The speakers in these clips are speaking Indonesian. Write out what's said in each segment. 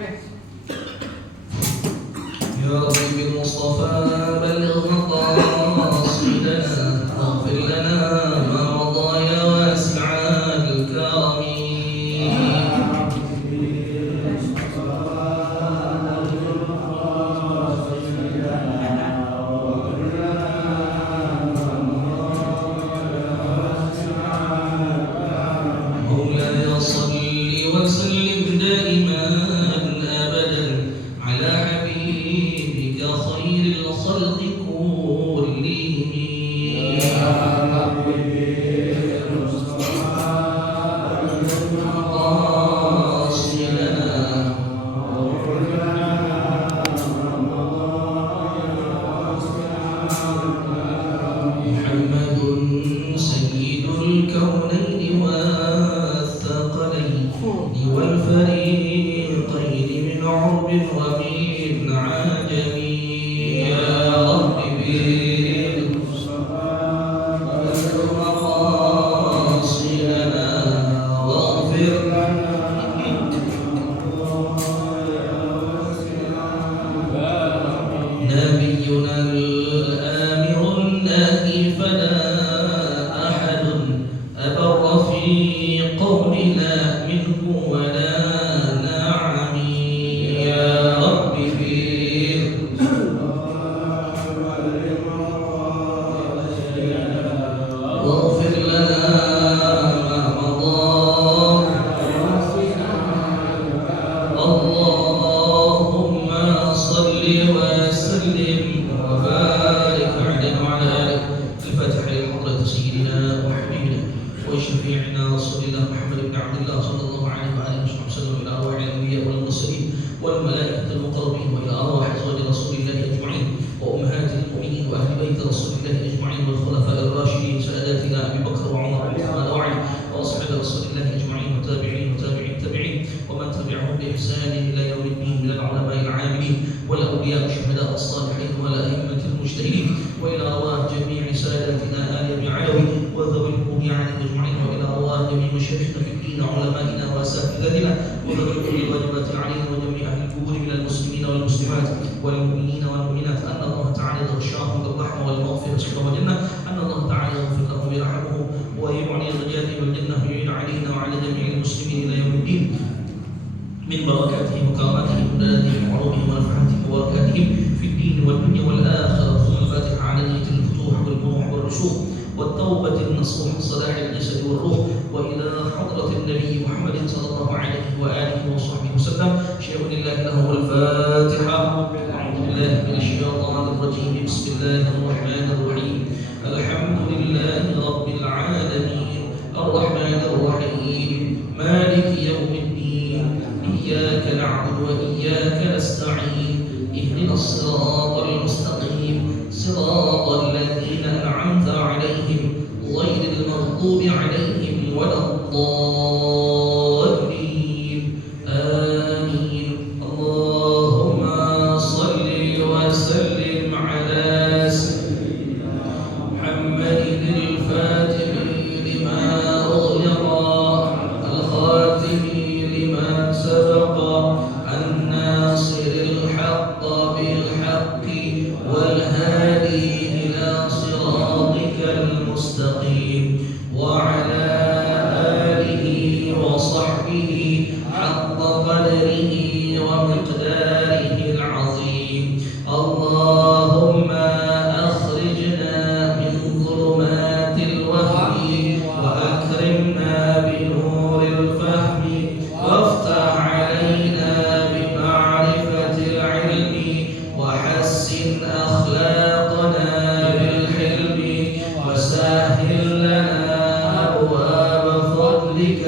يا رب بالمصطفى بلغ مقاصدنا واغفر لنا ما مضى يا واسع الكرم. مولاي صل وسلم دائما ابدا على حبيبك خير الخلق كلهم. محمد سيد الكونين والثقلين والفريقين من عرب ومن عجم. يا رب بالمصطفى بلغ مقاصدنا واغفر لنا نبينا الآمر الناهي فلا أحد أبر في قولنا منه ولا نعم. يا رب واغفر لنا ما مضى. اللهم صل وسلم وبارك عليه وعلى آله. الفاتحة لحضرة سيدنا وحبيبنا وشفيعنا رسول الله محمد بن عبد الله صلى الله عليه وآله وسلم إلى أرواح الأنبياء والمرسلين والملائكة المقربين وإلى أرواح أزواج رسول الله أجمعين وأمهات المؤمنين وأهل بيت رسول الله أجمعين والخلفاء الراشدين ساداتنا أبي بكر وعمر وعثمان وعلي وأصحاب رسول الله أجمعين وتابعين وتابعين التابعين ومن تبعهم بإحسان إلى يوم الدين من العلماء العاملين والأولياء والشهداء الصالحين والأئمة المجتهدين وإلى أرواح جميع ساداتنا آل أبي علوي وذوي القرب عليهم أجمعين وإلى أرواح جميع مشايخنا في الدين علمائنا وأساتذتنا وذوي القرب الواجبات عليهم وجميع أهل القبور من المسلمين والمسلمات والمؤمنين والمؤمنات أن الله تعالى يغشاهم بالرحمة والمغفرة والجنة. أن الله تعالى يغفر لهم ويرحمهم ويعني النجاة والجنة ويعين علينا وعلى جميع المسلمين إلى يوم الدين من بركاتهم وكراماتهم ومناداتهم وعروضهم ونفحاتهم وبركاتهم في الدين والدنيا والآخرة. ثم الفاتحة على نية الفتوح والبروح والرسوخ والتوبة النصوح صلاح الجسد والروح وإلى حضرة النبي محمد صلى الله عليه وآله وصحبه وسلم. شيء لله له الفاتحة. أعوذ بالله من الشيطان الرجيم. بسم الله الرحمن الرحيم. الحمد لله رب العالمين الرحمن الرحيم مالك يوم الدين إياك نعبد وإياك نستعين اهدنا الصراط المستقيم صراط الذين أنعمت عليهم غير المغضوب عليهم ولا الضالين آمين. اللهم صل وسلم على سيدنا محمد الفاتح لما أغلق الخاتم لما سبق الناصر الحق بالحق والهادي إلى صراطك المستقيم وعلى آله وصحبه حق قدره ومقداره العظيم. اللهم أخرجنا من ظلمات الوهم وأكرمنا بنور الفهم وافتح علينا بمعرفة العلم وحسن أخلاقنا بالحلم وسهل لنا أبواب فضلك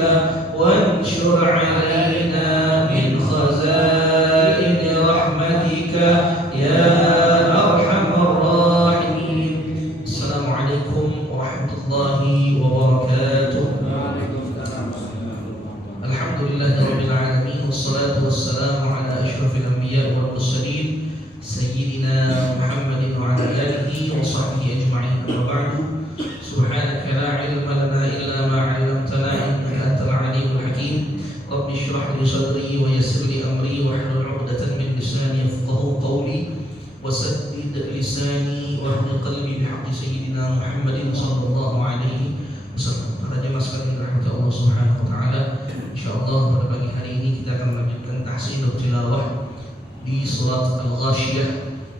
وانشر علينا من خزائن رحمتك يا أرحم الراحمين. السلام عليكم ورحمة الله وبركاته. الحمد لله رب العالمين والصلاة والسلام على أشرف الأنبياء والمرسلين سيدنا محمد وعلى آله وصحبه أجمعين. أما بعد سبحانك لا علم لنا إلا ما علمتنا إنك أنت العليم الحكيم. رب اشرح لي صدري ويسر لي أمري واحلل عقدة من لساني يفقهوا قولي وسدد لساني واهد قلبي بحق سيدنا محمد صلى الله عليه wasallam. Para jemaah sekalian rahmat Allah Subhanahu wa taala, insyaallah pada pagi hari ini kita akan melanjutkan tahsin dan tilawah di surat Al-Ghasyiyah.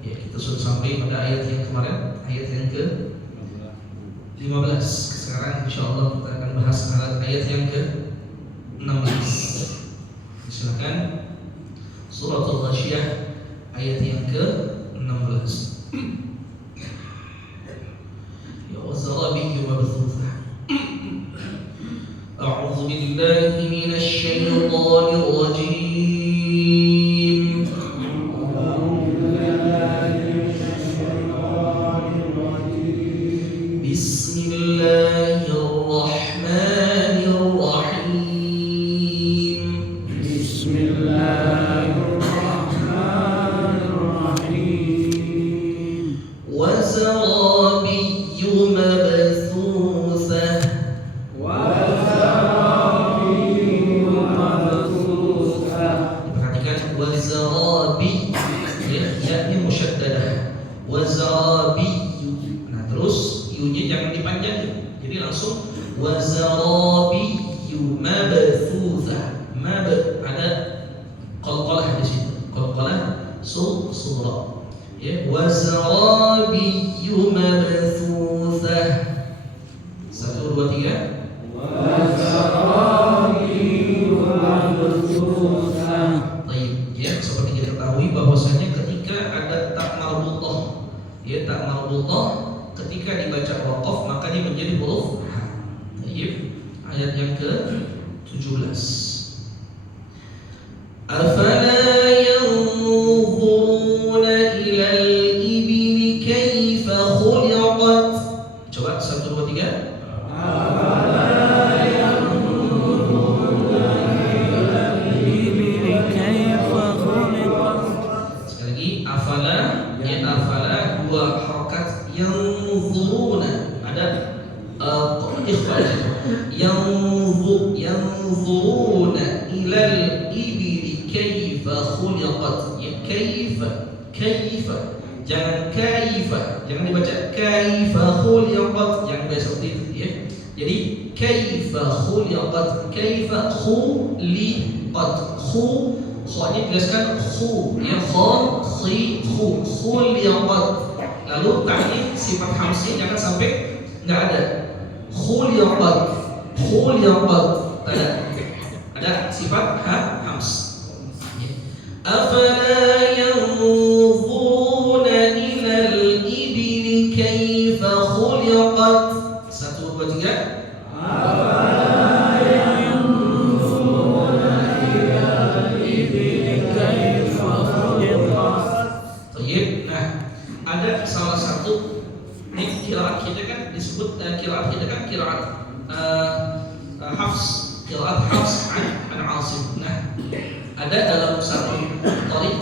Ya, kita sudah sampai pada ayat yang kemarin, ayat yang ke-15. Sekarang insyaallah kita akan bahas ayat yang ke-16. Silakan surat Al-Ghasyiyah ayat yang ke-16. Ya wazarabi mabthutha. أعوذ بالله من الشيطان الرجيم. بسم الله الرحمن الرحيم. بسم الله الرحمن الرحيم. وزرابي مبثوثة. Wazarabi, ya ini musyaddadah. Wazarabi. Nah terus yunya jangan dipanjang, jadi langsung wazarabi mabthutha. Mab ada qalqalah di situ, qalqalah sughra. Ya wazarabi mabthutha. 1 2 3. Seperti kita ketahui bahwasanya ketika ada tak marbutah, ya tak marbutah ketika dibaca waqaf maka dia menjadi huruf ha. Ayat yang ke-17. Afala yanzuruna ila al-ibli kaifa khuliqat. Coba 1 2 3. Afala dua harakat yanzuruna ada ikhfa yanzuruna ilal ibli kaifa khuliqat. Ya kaifa jangan kaifa, jangan dibaca kaifa khuliqat, jangan baca seperti itu ya. Jadi kaifa khuliqat, kaifa khuliqat, khu'nya jelaskan khu ya khuliqat. Lalu ta'lil sifat hamzah jangan sampai enggak ada. Khuliqat ada sifat hamz. Afala yanzuruna ila al-ibli kaifa khuliqat. 1 2 3. Ada salah satu ini qiraat kita kan disebut qiraat kita kan qiraat Hafs, qiraat Hafs an Asim. Nah, ada dalam satu tariq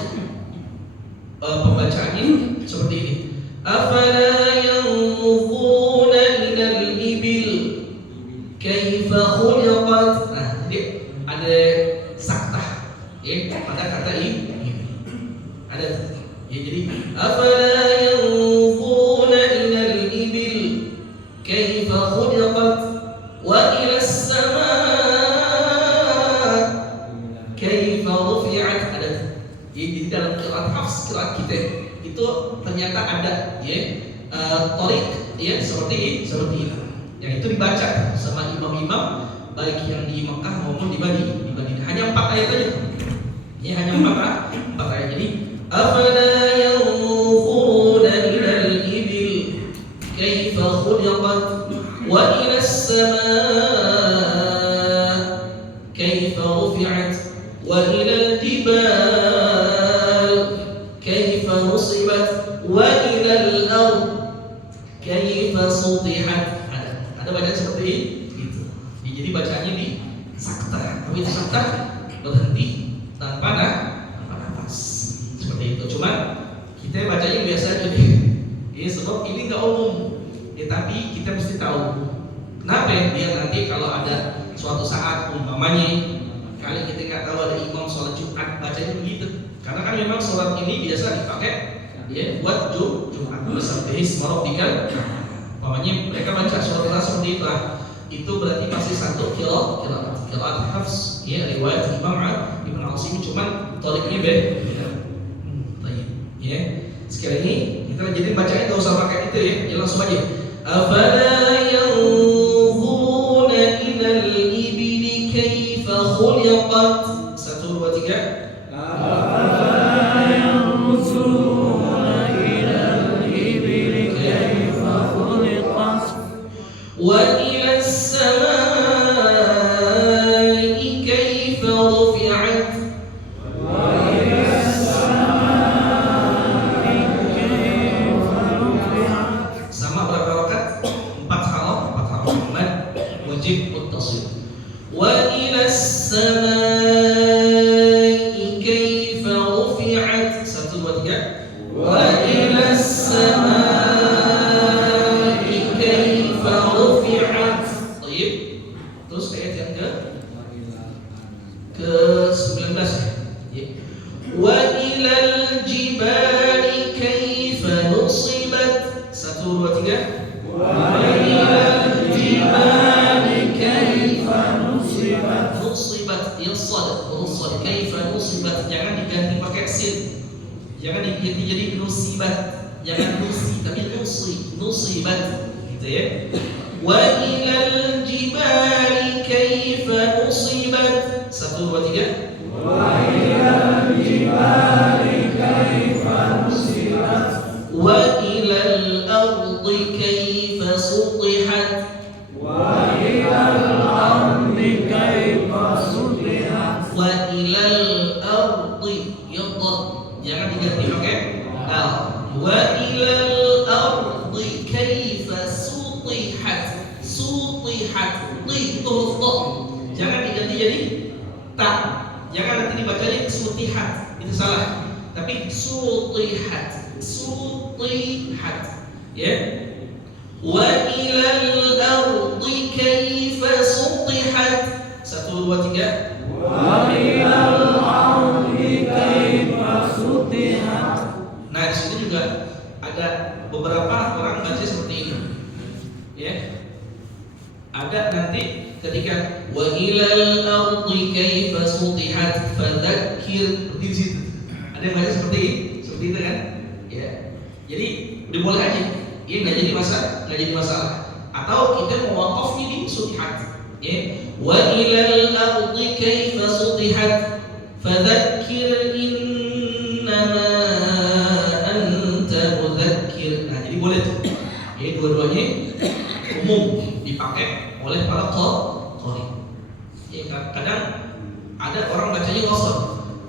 pembacaannya seperti ini. Afala yanzuruna ila al-ibil kaifa khuliqat. Nah, jadi ada saktah ya pada kata ini. Ada ya, jadi afala yanzuruna ila al-ibil kaifa khuliqat wa ila as-samaa kaifa rufi'at. Ada di dalam qiraat Hafs, qiraat kita itu ternyata ada ya tariq ya seperti itu yang itu dibaca sama imam-imam baik yang di Mekah maupun di Madinah. Hanya 4 ayat aja ya, hanya 4 ayat. Jadi أفلا ينظرون إلى الإبل كيف خلقت وإلى السماء كيف رفعت وإلى الجبال كيف نصبت وإلى الأرض كيف سطحت. Ada bacaan seperti itu. Jadi bacaannya di saktah, tapi itu saktah berhenti tanpa nafas. Itu cuman kita bacanya biasa aja ya, sebab ini nggak umum ya, tapi kita mesti tahu kenapa ya, biar nanti kalau ada suatu saat umpamanya kali kita nggak tahu ada imam sholat Jumat Karena kan memang surat ini biasa dipakai ya buat Jumat. Wasabbih isma rabbikal. Umpamanya mereka baca surat Al-Asr seperti itu. Itu berarti masih satu qiraat Hafs ya, riwayat Imam Ibn Asim, cuman tariknya beda. Baik. Ya. Sekarang ini kita jadi bacanya enggak usah pakai itu ya, langsung aja. Afala yanzuruna ilal ibli kaifa khuliqat. 1 2 3. وإلى السماء كيف رفعت sama berapa rakaat? 4 halaman wajib muttasil. وإلى السماء كيف رفعت 1 2 3 وإلى السماء ke-19 ya. Wa ilal jibali kaifa nusibat 1 2 3 wa ilal jibali kaifa nusibat ya sad kaifa nusibat, jangan diganti pakai sin, jangan diganti jadi nusibat, jangan nusi tapi nusibat gitu ya. Wa ilal jibali kaifa nusibat 1 2 3 wa ilal jibali kaifa nusibat wa ilal ardi kaifa sutihat wa ilal ardi kaifa sutihat wa ilal ardi yadh, jangan diganti pakai al. Wa ilal ardi kaifa sutihat itu huruf dha, jangan diganti jadi ta, jangan nanti dibacanya sutihat, itu salah, tapi sutihat ya. Wa ilal ardi kaifa sutihat 1 2 3 wa ilal ardi kaifa sutihat. Nah di sini juga ada beberapa orang baca seperti ini ya. Ada nanti ketika wa ilal ardi kaifa sutihat fadzakir, di situ ada yang baca seperti itu kan ya. Jadi udah boleh aja, ini nggak jadi masalah. Atau kita mau wakaf ini sutihat ya. Wa ilal ardi kaifa sutihat fadzakir innama anta mudzakir. Nah jadi boleh tuh ya, dua-duanya umum dipakai oleh para qari. Ya, kadang ada orang bacanya qasar.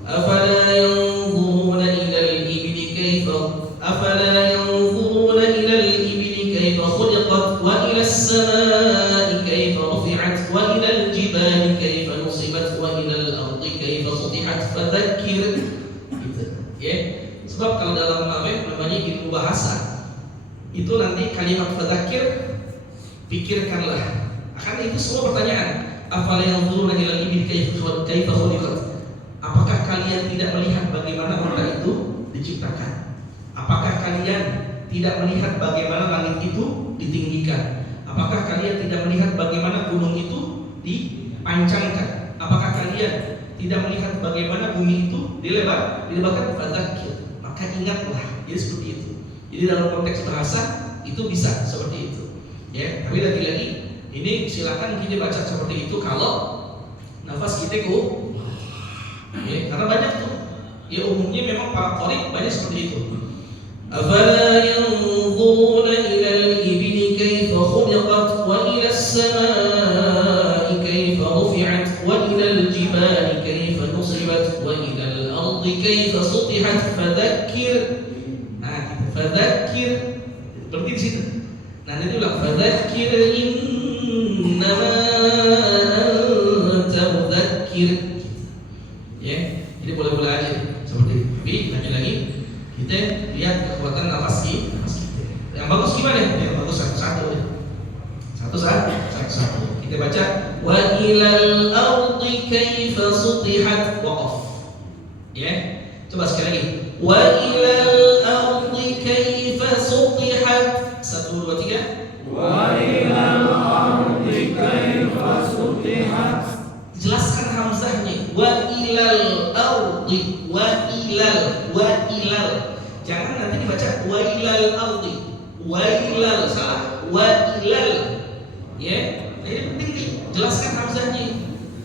Afala yanzuruna ilal ibli kaifa khuliqat wa ila as-samaa'i kaifa rufi'at wa ila al-jibali kaifa nusibat wa ila al-ardi kaifa sutihat fadzakir. Gitu. Ya. Sebab kalau dalam namanya ilmu bahasa itu nanti kalimat fadzakir pikirkanlah, akan itu semua pertanyaan. Afala yanzuruna ilal ibli kaifa khuliqat. Apakah kalian tidak melihat bagaimana unta itu diciptakan? Apakah kalian tidak melihat bagaimana langit itu ditinggikan? Apakah kalian tidak melihat bagaimana gunung itu dipancangkan? Apakah kalian tidak melihat bagaimana bumi itu dilebarkan? Fadzakir, maka ingatlah. Jadi seperti itu. Jadi dalam konteks bahasa itu bisa seperti itu. Ya, tapi lagi-lagi ini silakan kita baca seperti itu kalau nafas kita ya, karena banyak tuh ya, umumnya memang para qari banyak seperti itu. Afala yanzuruna ilal ibli kaifa khuliqat wa ila as-samaa'i kaifa rufi'at wa ila al-jibali kaifa nusibat wa ila al-ardi kaifa sutihat fadzakir. Nah, fadzakir berarti di situ. Nah, nanti ulang fadzakir innama anta mudzakir. Ya, jadi boleh-boleh aja seperti itu. Tapi lagi-lagi kita lihat kekuatan nafas kita. Yang bagus gimana? Yang bagus satu-satu. Satu-satu. Kita baca wa ilal ardi kaifa sutihat waqaf. Ya. Coba sekali lagi. Wa ilal ardi kaifa sutihat. 1, 2, 3. Wa ilal ardi kaifa sutihat. Jelaskan hamzahnya. Wa ilal ardi. Wa ilal. Jangan nanti dibaca wa ilal ardi. Wa ilal, salah. Wa ilal. Ya, nah ini penting nih. Jelaskan hamzahnya.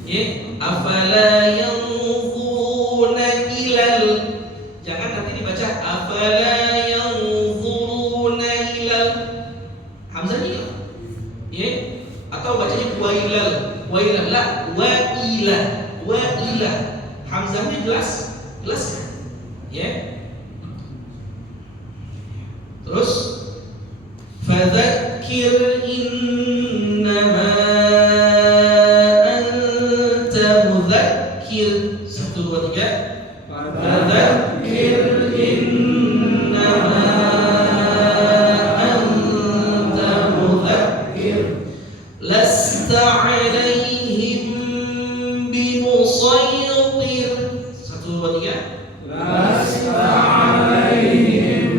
Ya, afala yanzuruna ilal. Jangan nanti dibaca afala yanzuruna ilal. Hamzahnya hilang. Ya, atau bacanya wa ilal. Wa ilal, la, wa ila. Wa ila. Hamzahnya jelas kan? Ya. Terus fadzakir innama anta mudzakir. 1, 2, 3. Fadzakir innama anta mudzakir lasta 'alaihim bimusaytir. 1, 2, 3. Lasta 'alaihim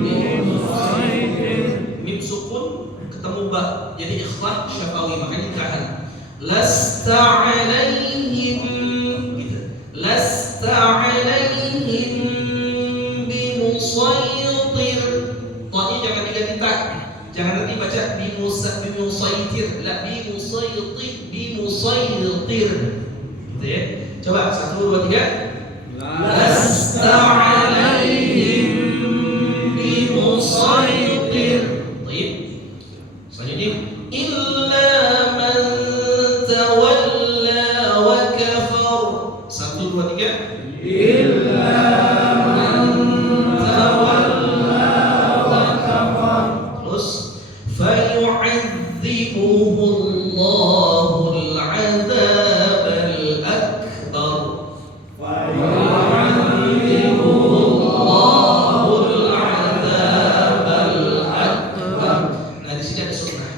bimusaytir. Mim sukun ketemu ba, jadi ikhfa syafawi, makanya ditahan. Lasta 'alaihim gitu. Lasta 'alaihim bimusaytir. Tanya jangan diganti ta. Jangan nanti baca bimusaytir, la bimusaytir. Gitu ya. Coba 1, 2, 3. Lasta 'alaihim bimusaytir. Baik. Selanjutnya illa man tawalla wa kafar. 1, 2, 3. Illa man tawalla wa kafar. Terus fayu'adzibuhu Allahul 'adzabal akbar. Allahul 'adzabal akbar. Nah, di sini ada sunnah.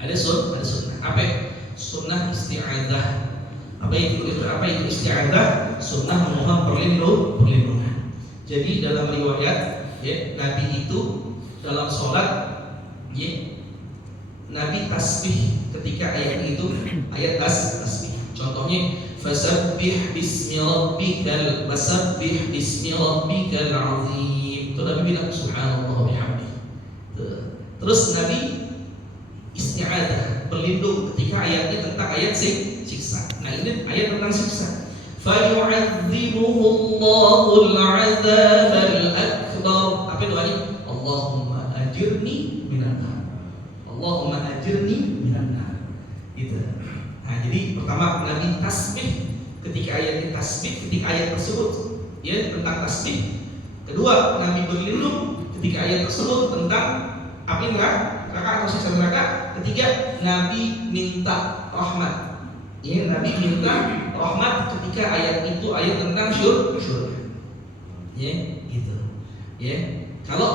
Ada sunnah. Apa? Sunnah isti'adzah. Apa itu isti'adzah? Sunnah memohon perlindungan. Jadi dalam riwayat ya, Nabi itu dalam sholat ya, Nabi tasbih ketika ayat itu ayat tasbih. Contohnya fasabbih bismi rabbikal azim. Itu Nabi bilang subhanallah bihamdi. Terus Nabi isti'adzah, berlindung ketika ayatnya tentang ayat siksa. Nah, ini ayat tentang siksa. Fayu'adzibuhu Allahul 'adzabal akbar. Apa doanya? Allahumma ajirni minan nar. Allahumma ajirni minan nar. Gitu. Nah, jadi pertama Nabi tasbih ketika ayat tersebut ya tentang tasbih. Kedua, Nabi berlindung ketika ayat tersebut tentang api neraka atau siksa neraka. Ketiga, Nabi minta rahmat. Ya, Nabi minta rahmat ketika ayat itu ayat tentang surga. Ya, gitu. Ya. Kalau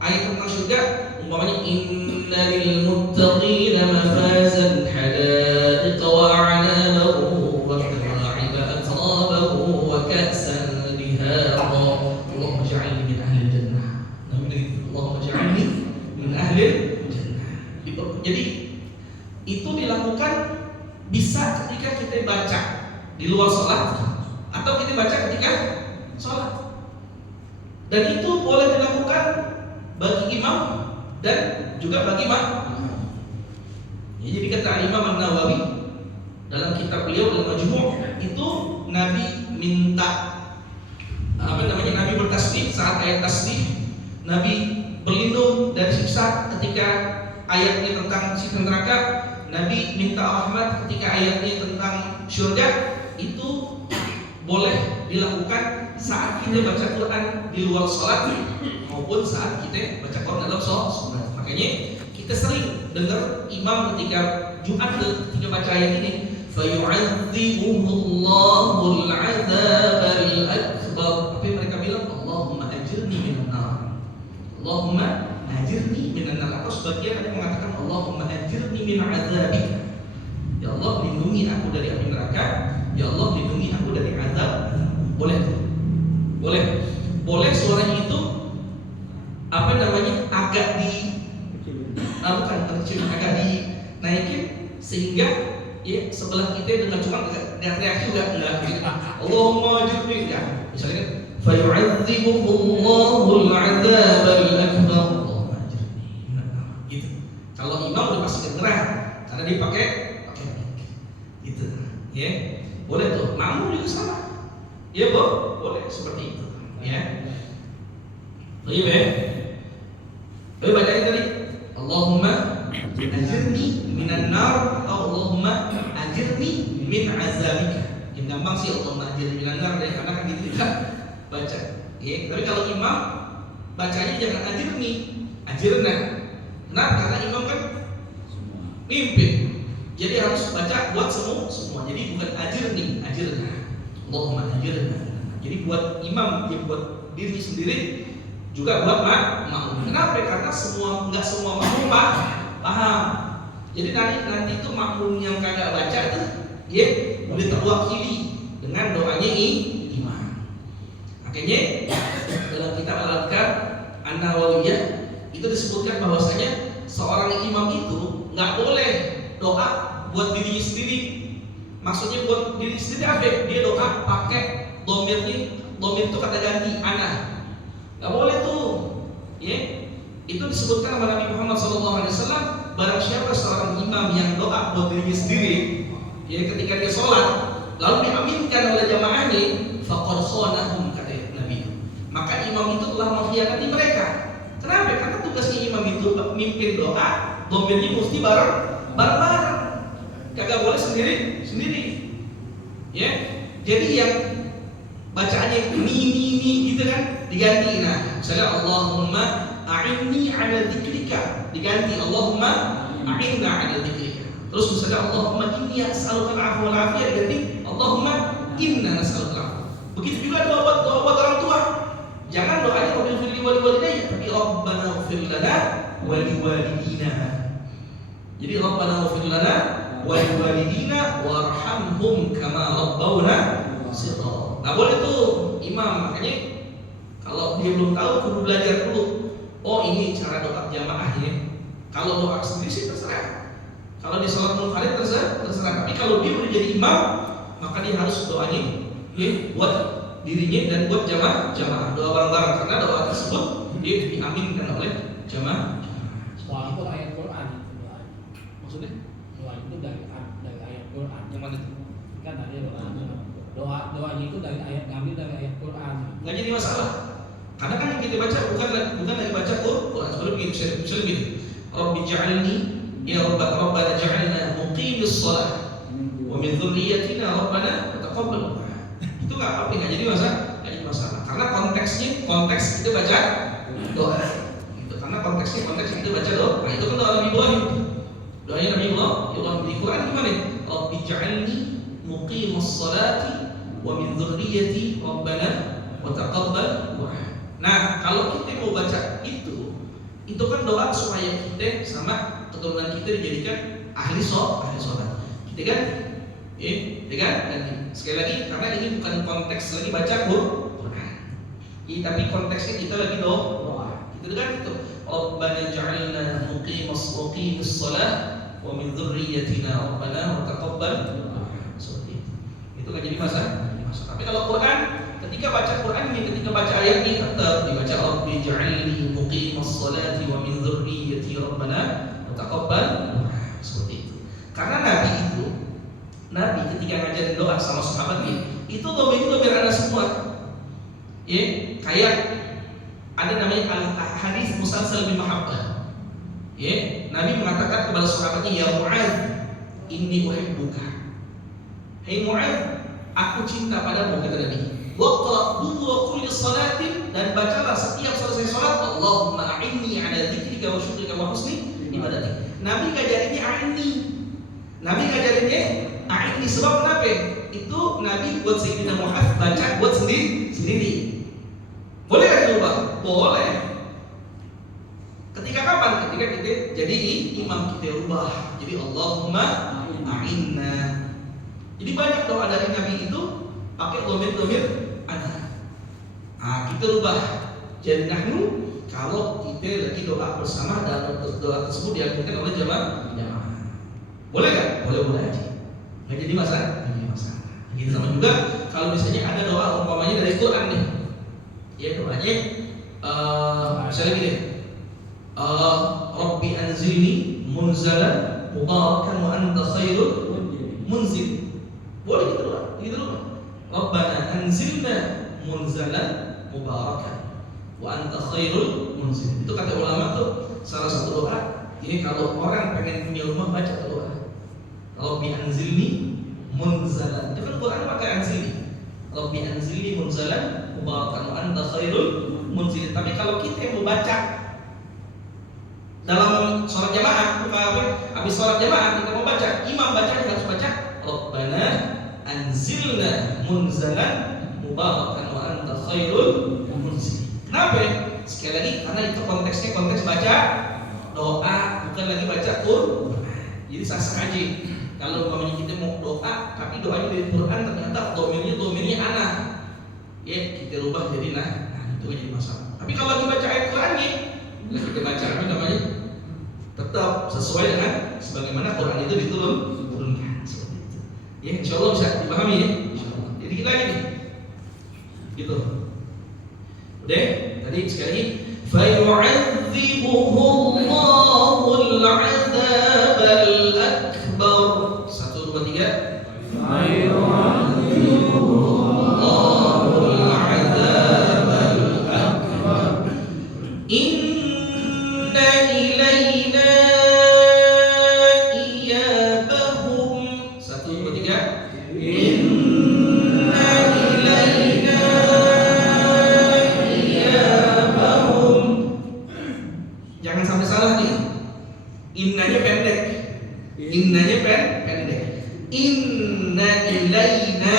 ayat tentang surga umpamanya innal muttaqina mafazan hadadiqa wa a'naban wa kawa'iba atraban wa ka'san dihara. Allahumma ij'alni min ahli jannah. Nabi begitu. Allahumma ij'alni min ahli jannah. Jadi itu dilakukan bisa ketika kita baca di luar sholat atau kita baca ketika sholat. Dan itu boleh dilakukan bagi imam dan juga bagi makmum. Ya, jadi kata Imam An-Nawawi dalam kitab beliau Al-Majmu' itu Nabi minta Nabi bertasbih saat ayat tasbih. Nabi berlindung dari siksa ketika ayatnya tentang siksa neraka. Nabi minta rahmat ketika ayatnya tentang surga. Itu boleh dilakukan saat kita baca Quran di luar sholat maupun saat kita baca Quran dalam sholat. Makanya kita sering dengar imam ketika Jumat ketika baca ayat ini, fayu'adzibuhu Allahul 'adzabal akbar. Tapi mereka bilang Allahumma ajirni minan nar. Allahumma ajirni minan nar. Atau sebagian ada yang mengatakan Allahumma ajirni min 'adzabika. Ya Allah, lindungi aku dari api neraka. Ya Allah, lindungi aku dari azab. Boleh. sehingga ya sebelah kita dengan cuma nggak teriak juga nggak gitu. Allahumma ajirni ya misalnya kan fayu'adzibuhumullahu al-'adzabal akbar Allahumma ajirni gitu. Kalau imam udah pasti kedengeran karena dia pakai gitu ya boleh tuh. Makmum juga sama ya boleh seperti itu ya. Baik ya. Baik bacain tadi Allahumma ajirni minan nar atau Allahumma ajirni min azabika. Yang gampang sih Allahumma ajirni minan nar deh karena kan gitu juga baca. Ya, tapi kalau imam bacanya jangan ajirni, ajirna. Kenapa? Karena imam kan mimpin. Jadi harus baca buat semua. Jadi bukan ajirni, ajirna. Allahumma ajirna. Jadi buat imam, dia buat diri sendiri juga buat makmum. Kenapa? Karena nggak semua makmum paham. Jadi nanti itu makmum yang kagak baca itu dia boleh terwakili dengan doanya imam. Makanya dalam kitab Al-Adhkar An-Nawawiyah itu disebutkan bahwasanya seorang imam itu nggak boleh doa buat dirinya sendiri. Maksudnya buat diri sendiri apa? Dia doa pakai domir itu kata ganti ana. Nggak boleh tuh. Ya. Itu disebutkan oleh Nabi Muhammad SAW. Barang siapa seorang imam yang doa buat dirinya sendiri, ya ketika dia sholat, lalu diaminkan oleh jamaahnya, faqad khonahum kata Nabi. Maka imam itu telah mengkhianati mereka. Kenapa? Karena tugasnya imam itu mimpin doa, domirnya mesti bareng-bareng. Kagak boleh sendiri. Ya. Jadi yang bacaannya ini gitu kan diganti. Nah, misalnya Allahumma a'inni 'ala dzikrika diganti Allahumma a'inna 'ala dzikrika. Terus misalnya Allahumma inni as'aluka al-'afwa wal 'afiyah diganti Allahumma inna nas'aluka al-'afwa. Begitu juga doa buat orang tua. Jangan doanya rabbil firli wa liwalidayya, tapi rabbana ighfir lana wa liwalidina. Jadi rabbana ighfir lana wa liwalidina warhamhum kama rabbawna shighara. Nah boleh tuh imam, makanya kalau dia belum tahu kudu belajar dulu. Oh ini cara doa jamaah ya. Kalau doa sendiri sih terserah. Kalau di sholat munfarid terserah. Tapi kalau dia udah jadi imam, maka dia harus doanya ya, buat dirinya dan buat jamaah doa bareng-bareng karena doa tersebut dia diaminkan oleh jamaah. Doa itu ayat Quran. Maksudnya? Doa itu dari ayat Quran. Yang mana itu? Kan ada doanya itu dari ayat, ngambil dari ayat Quran. Nggak jadi masalah. Karena kan yang kita baca bukan dari baca Quran. Sebelum misalnya gini, Rabbi ja'alni ya Rabbana ja'alna muqimis shalah wa min dzurriyyatina Rabbana taqabbal. Itu nggak jadi masalah. Karena konteks kita baca doa. Itu karena konteks kita baca doa. Nah, itu kan doa Nabi Ibrahim. Doanya Nabi Ibrahim di Quran gimana? Rabbi ja'alni muqimis shalati wa min dzurriyyati Rabbana wa taqabbal du'a. Nah, kalau kita mau baca itu kan doa supaya kita sama keturunan kita dijadikan ahli sholat. Kita kan, Dan sekali lagi karena ini bukan konteks lagi baca Quran. Tapi konteksnya kita lagi doa. Kita kan itu. Rabbana ja'alna muqimis shalah wa min dzurriyyatina Rabbana wa taqabbal du'a. Seperti itu. Itu kan jadi masalah. Tapi kalau Quran ketika baca Quran ini, ketika baca ayat ini tetap dibaca Rabbi ja'alni muqimas sholati wa min dzurriyyati Rabbana wa taqabbal seperti itu. Karena Nabi ketika ngajarin doa sama sahabatnya, itu domir ada semua. Ya, kayak ada namanya hadis musalsal bil mahabbah. Ya, Nabi mengatakan kepada sahabatnya, ya Mu'adz, inni uhibbuka. Hai Mu'adz, aku cinta padamu, kata Nabi. Waqra dubura kulli salatin, dan bacalah setiap selesai salat Allahumma a'inni 'ala dzikrika wa syukrika wa husni ibadatik. Nabi ngajarinnya a'inni. Nabi ngajarinnya a'inni sebab kenapa? Itu Nabi buat Sayyidina Mu'adz baca buat sendiri. Boleh kan diubah? Boleh. Ketika kapan? Ketika kita jadi imam, kita ubah. Jadi Allahumma a'inna. Jadi banyak doa dari Nabi itu pakai domir ana. Kita rubah jadi nahnu kalau kita lagi doa bersama dan doa tersebut diaminkan oleh jamaah. Boleh nggak? Boleh aja. Nggak jadi masalah. Gitu sama juga kalau misalnya ada doa umpamanya dari Quran nih, ya doanya misalnya gini, Rabbi anzilni munzalan mubarakan wa anta khairul munzil. Boleh gitu doa. Rabbana anzilna munzalan mubarakan wa anta khairul munzil. Itu kata ulama tuh salah satu doa. Ini kalau orang pengen punya rumah baca doa. Rabbi anzilni munzalan. Itu kan Quran pakai anzilni. Rabbi anzilni munzalan mubarakan wa anta khairul munzil. Tapi kalau kita yang mau baca dalam sholat jamaah, bukan apa? Habis sholat jamaah kita mau baca, imam bacanya harus baca Rabbana anzilna munzalan mubarakan wa anta khairul munzil. Kenapa? Sekali lagi karena itu konteksnya konteks baca doa, bukan lagi baca Quran. Jadi sah-sah aja. Kalau umpamanya kita mau doa, tapi doanya dari Quran ternyata domirnya anak, ya kita rubah jadi nah itu jadi masalah. Tapi kalau lagi baca ayat Qurannya, kita baca apa namanya, tetap sesuai dengan sebagaimana Quran itu diturunkan. Ya, insya Allah bisa dipahami ya. Jadi kita lagi nih, gitu. Udah, tadi sekali lagi. فَيُعَذِّبُهُ اللَّهُ الْعَذَابَ الْأَكْبَرُ. 1, 2, 3. فَيُعَذِّبُهُ اللَّهُ الْعَذَابَ الْأَكْبَرُ. إِنَّ إِلَيْنَا إِيَابَهُمْ. 1, 2, 3. Jangan sampai salah nih. Innanya pendek. Inna ilaina.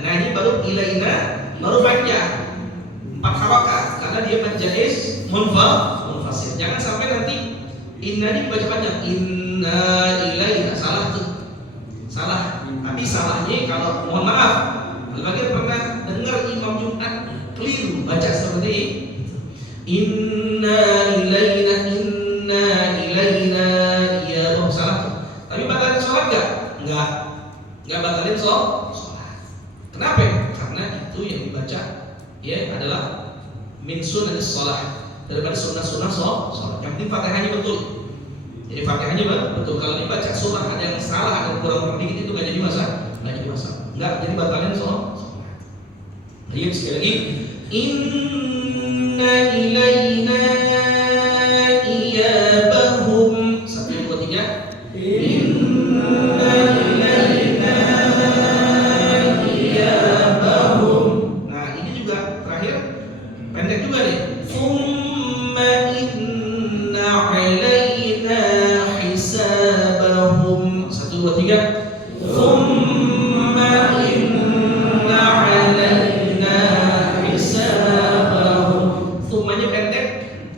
Nah ini baru ilaina, baru panjang. 4 harokat karena dia menjais munfasil. Jangan sampai nanti inna ini dibaca panjang. Inna ilaina, salah tuh. Salah. Tapi salahnya kalau mohon maaf, bagaimana pernah dengar Imam Jumat keliru baca seperti ini? Inna ilaina ya Allah, salah tuh. Tapi batalin sholat nggak batalin sholat. Kenapa? Karena itu yang dibaca ya adalah min sunnatis sholat, daripada sunnah sholat. Yang penting Fatihahnya betul. Jadi Fatihahnya betul. Kalau dibaca surah ada yang salah, ada yang kurang dikit, itu nggak jadi masalah. Nggak jadi batalin sholat. Lihat sekali lagi. Inna ilaina iyabahum. 1, 2, 3. Inna ilaina iyabahum. Nah ini juga terakhir pendek juga nih. Thumma inna alaina hisabahum. 1, 2, 3. Thumma inna alaina hisabahum. Thummanya pendek,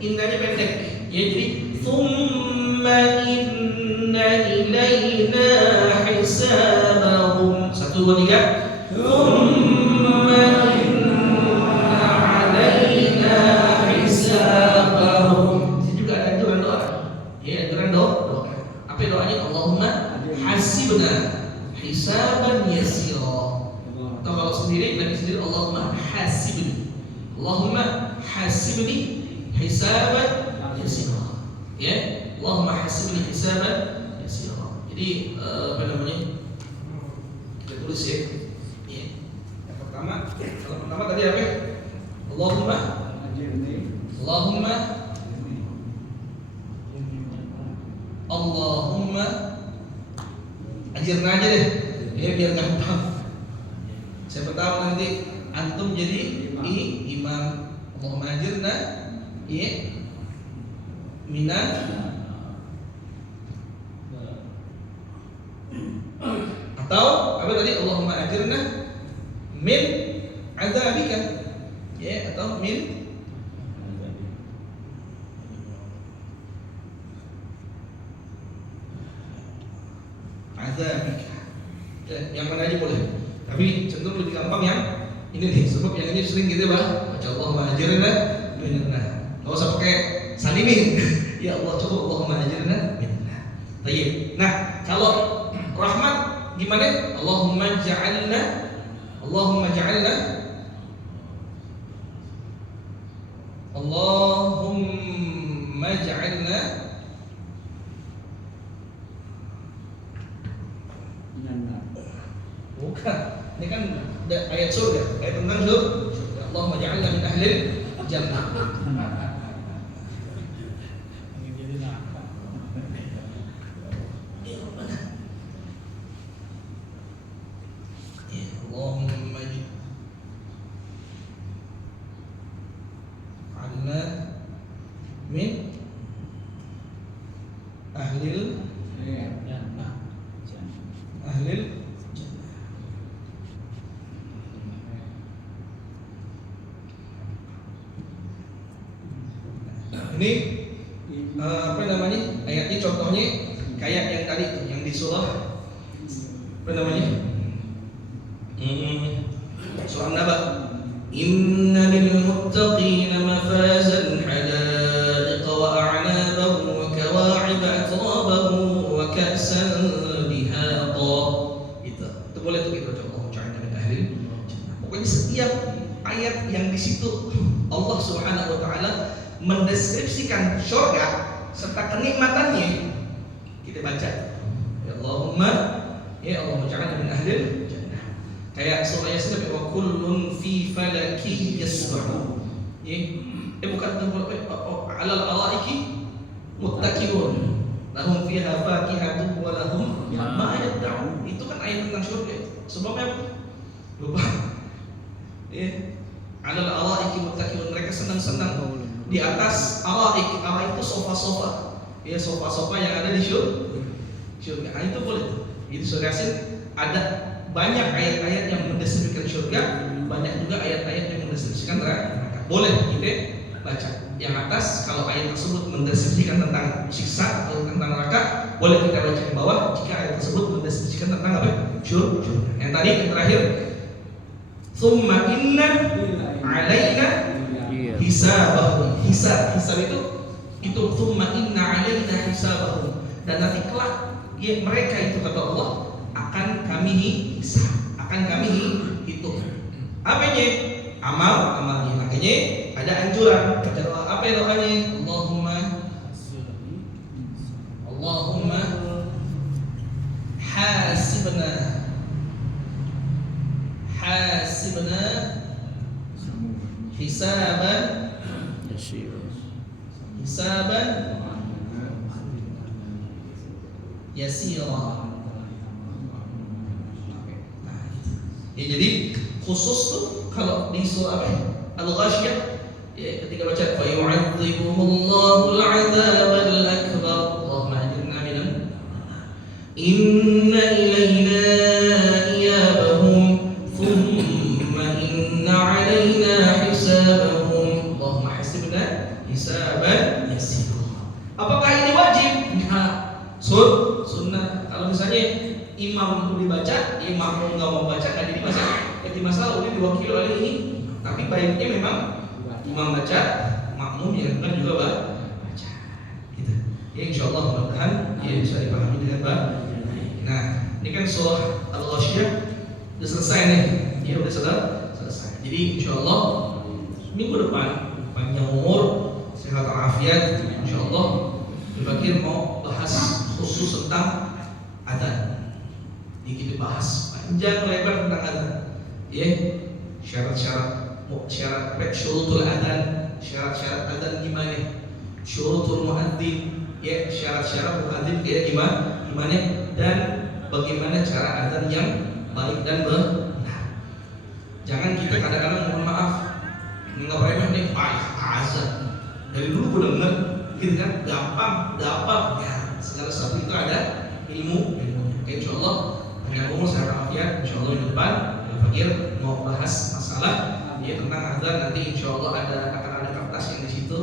innanya pendek. Ya jadi thumma inna ilaina hisabahum. 1, 2, 3. Thumma inna alaina hisabahum. Ini juga ada aturan doa. Ya, aturan doa. Apa doanya? Allahumma hasibna hisaban yasira. Atau kalau sendiri, Nabi sendiri Allahumma hasibni. Allahumma hasibni hisaban yasira. Ya, Allahumma hasibni hisaban yasira. Jadi apa namanya? Kita tulis ya. Yang pertama tadi apa? Allahumma ajirna aja deh. Ya biar gampang. Siapa tahu nanti antum jadi imam. Allahumma ajirna ya minan atau apa tadi? Allahumma ajirna min azabika ya, atau min azabika ya, yang mana aja boleh, tapi cenderung lebih gampang yang ini nih, sebab yang ini sering gitu bah, baca Allahumma ajirna minan. Nggak usah pakai salimin. Ya Allah, cukup Allahumma ajirna minan. Tayyib. Nah, kalau rahmat gimana? Allahumma ja'alna Allahumma ja'alna bukan. Ini kan ayat surga, ayat tentang surga. Allahumma ja'alna min ahlil jannah. Allahumma ja'alna min ahlil ahlil ini apa namanya, ayatnya contohnya kayak yang tadi yang di surah apa namanya, surah Naba, inna lil muttaqina mafazan hadaiqa wa a'naban wa kawa'iba atraban wa ka'san dihaqa. Itu boleh tuh kita baca Allah ta'ala min ahli jannah. Pokoknya setiap ayat yang di situ Allah Subhanahu wa taala mendeskripsikan surga serta kenikmatannya, kita baca ya Allahumma ja'alna min ahlil jannah. Kayak surah Yasin, wa kullun fi falaki yasbahun. Bukan alal araiki muttaqiun lahum fiha fakihatun wa lahum ma yad'un. Itu kan ayat tentang surga. Sebabnya apa? Lupa. Alal araiki muttaqiun, mereka senang-senang di atas araik. Araik itu sofa-sofa. Ya, sofa-sofa yang ada di surga. Nah, itu boleh. Itu surah Yasin ada banyak ayat-ayat yang mendeskripsikan surga, banyak juga ayat-ayat yang mendeskripsikan neraka. Boleh kita baca. Yang atas kalau ayat tersebut mendeskripsikan tentang siksa atau tentang neraka, boleh kita baca yang bawah jika ayat tersebut mendeskripsikan tentang apa? Surga. Yang tadi yang terakhir, tsumma inna alaina hisabahum. Hisab itu tsumma inna alaina hisabahum. Dan nanti kelak mereka itu kata Allah akan kami hisab, akan kami hitung. Apanya? Amalnya. Makanya ada anjuran baca doa. Apa ya doanya? Allahumma hasibna hisaban yasira. Ya, jadi khusus tuh kalau di surah Al-Ghasyiyah, ya, ketika baca fa yu'adzibuhullahu al-'adzabal akbar Allahumma ajirna minan inna ilayna iyabahum thumma inna 'alaina hisabahum Allahumma hasibna hisaban yasira. Apakah ini wajib? Enggak. Sunnah. Kalau misalnya imam itu dibaca, imam nggak mau baca nggak jadi masalah, udah diwakili oleh ini. Tapi baiknya memang imam baca, makmum yang kan juga baca. Gitu. Ya insyaallah mudah-mudahan ya bisa dipahami dengan baik. Nah, ini kan surah Al-Ghasyiyah udah selesai nih. Ya udah selesai. Jadi insyaallah minggu depan panjang umur, sehat walafiat, insyaallah Dibakir mau bahas khusus tentang adzan. Ini kita bahas panjang lebar tentang adzan. Ya, syarat-syarat syurutul adzan, syarat-syarat adzan gimana? Syurutul muadzin, ya syarat-syarat muadzin kayak gimana dan bagaimana cara adzan yang baik dan benar. Jangan kita kadang-kadang mohon maaf nggak remeh nih azan. Dari dulu gue denger gitu kan, gampang ya, segala sesuatu itu ada ilmunya. Oke, insyaallah dengan umur sehat walafiat, insyaallah di depan Fakir mau bahas masalah ya tentang adzan. Nanti insyaallah akan ada kertas yang di situ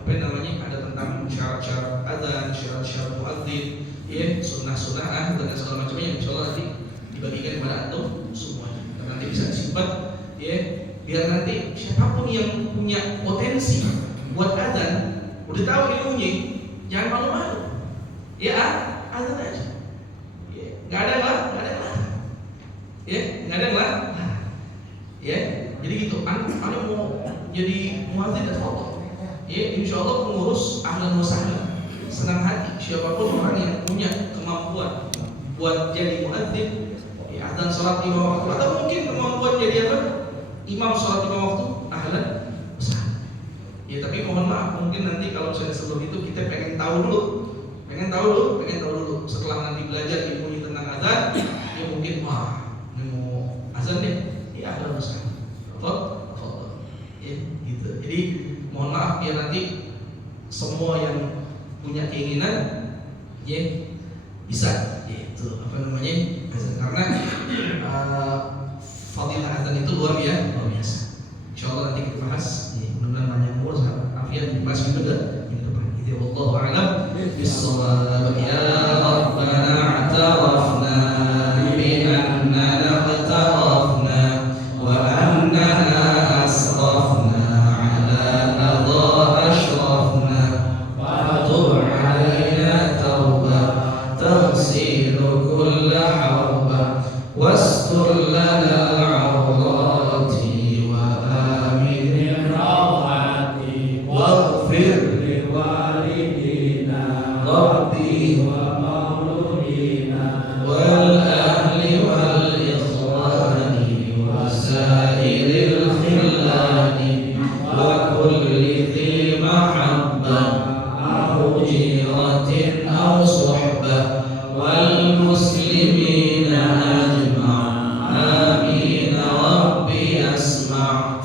apa namanya, ada tentang syarat-syarat adzan, syarat-syarat muadzin, ya sunnah-sunnah dan segala macamnya. Insyaallah nanti dibagikan kepada antum semuanya. Dan nanti bisa disimpan ya, biar nanti siapapun yang punya potensi buat adzan udah tahu ilmunya, jangan malu-malu. Ya, azan aja. Ya, nggak ada yang larang. Ya, nggak ada yang larang. Ya, jadi gitu. Anda mau jadi muadzin atau apa? Ya, insya Allah pengurus ahlan wa sahlan. Senang hati siapapun orang yang punya kemampuan buat jadi muadzin, ya, azan sholat 5 waktu, atau mungkin kemampuan jadi apa? Imam sholat 5 waktu, ahlan wa sahlan. Ya, tapi mohon maaf, mungkin nanti kalau misalnya sebelum itu kita pengen tahu dulu setelah nanti belajar ilmu tentang azan, ya mungkin ini mau azan deh, ya ahlan wa sahlan. Ya, gitu. Jadi mohon maaf ya, nanti semua yang punya keinginan ya bisa, yaitu azan, karena fadilah azan itu luar biasa. Insyaallah nanti kita bahas, ya, mudah-mudahan banyak umur afiat dibahas juga di depan. Itu wallahu a'lam bis-shawab. Ya Rabbana a'tarafna bi annana iqtarafna wa annana asrafna ala adha ashrafna fatub alaina tawbah tagsilu kulla hawbah wastur lana al-awrati wa amin rawati waghfir liwalidina rabbi wa mauludina wal ahli wal ikhwani wa sairil khillani wa kulli dhi mahabbah aw jiratin aw suhbah wal muslimina ajma' amin rabbi asma'